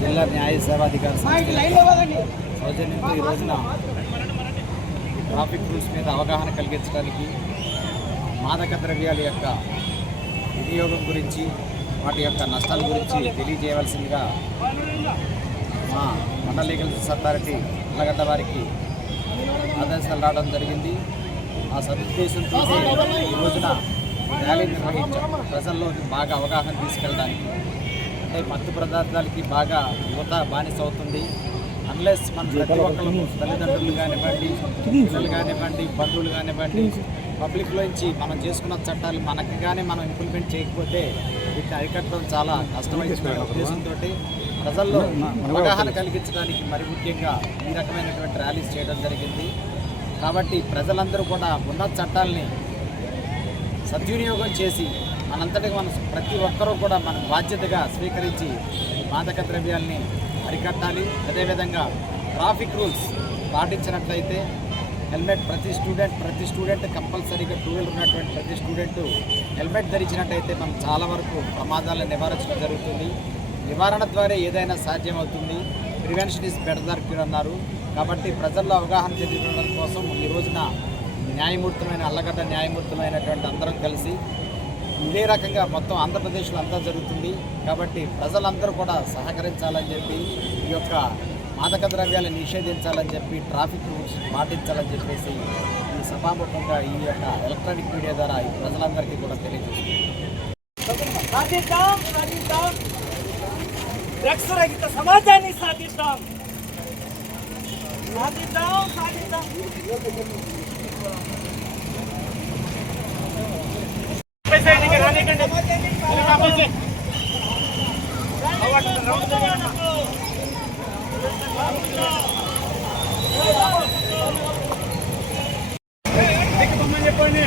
జిల్లా న్యాయ సేవాధికారి సౌజన్యంతో ఈ రోజున ట్రాఫిక్ రూల్స్ మీద అవగాహన కలిగించడానికి మాదక ద్రవ్యాల యొక్క వినియోగం గురించి వాటి యొక్క నష్టాల గురించి తెలియజేయవలసిందిగా మా మండల లీగల్ అథారిటీ అల్లగడ్డ వారికి ఆదేశాలు రావడం జరిగింది. ఆ సదుద్దేశంతో ఈ రోజున ర్యాలీ నిర్వహించాం. ప్రజల్లో బాగా అవగాహన తీసుకెళ్ళడానికి. అంటే మత్తు పదార్థాలకి బాగా యువత బానిస అవుతుంది. అన్లెస్ మన ప్రతి ఒక్కరు తల్లిదండ్రులు కానివ్వండి, పిల్లలు కానివ్వండి, బంధువులు కానివ్వండి, పబ్లిక్లో నుంచి మనం చేసుకున్న చట్టాలు మనకి కానీ మనం ఇంప్లిమెంట్ చేయకపోతే వీటిని అరికట్టడం చాలా కష్టమైన ఉద్దేశంతో ప్రజల్లో అవగాహన కలిగించడానికి మరి ముఖ్యంగా ఈ రకమైనటువంటి ర్యాలీస్ చేయడం జరిగింది. కాబట్టి ప్రజలందరూ కూడా ఉన్న చట్టాలని సద్వినియోగం చేసి మనంతటికి మనం ప్రతి ఒక్కరూ కూడా మన బాధ్యతగా స్వీకరించి మాదక ద్రవ్యాలని అరికట్టాలి. అదేవిధంగా ట్రాఫిక్ రూల్స్ పాటించినట్లయితే హెల్మెట్ ప్రతి స్టూడెంట్ కంపల్సరీగా 2 వీలర్ ఉన్నటువంటి ప్రతి స్టూడెంట్ హెల్మెట్ ధరించినట్టయితే మనం చాలా వరకు ప్రమాదాలను నివారించడం జరుగుతుంది. నివారణ ద్వారా ఏదైనా సాధ్యమవుతుంది. Prevention is better than cure అన్నారు. కాబట్టి ప్రజల్లో అవగాహన చెందించడం కోసం ఈ రోజున అల్లగడ్డ న్యాయమూర్తులైనటువంటి అందరం కలిసి ఇదే రకంగా మొత్తం ఆంధ్రప్రదేశ్లో అంతా జరుగుతుంది. కాబట్టి ప్రజలందరూ కూడా సహకరించాలని చెప్పి ఈ యొక్క మాదక ద్రవ్యాలను నిషేధించాలని చెప్పి ట్రాఫిక్ రూల్స్ పాటించాలని చెప్పేసి ఈ సభాముఖంగా ఈ యొక్క ఎలక్ట్రానిక్ మీడియా ద్వారా ఈ ప్రజలందరికీ కూడా తెలియజేస్తుంది. డ్రగ్స్ రహిత సమాజాన్ని సాధిద్దాం. చెప్పండి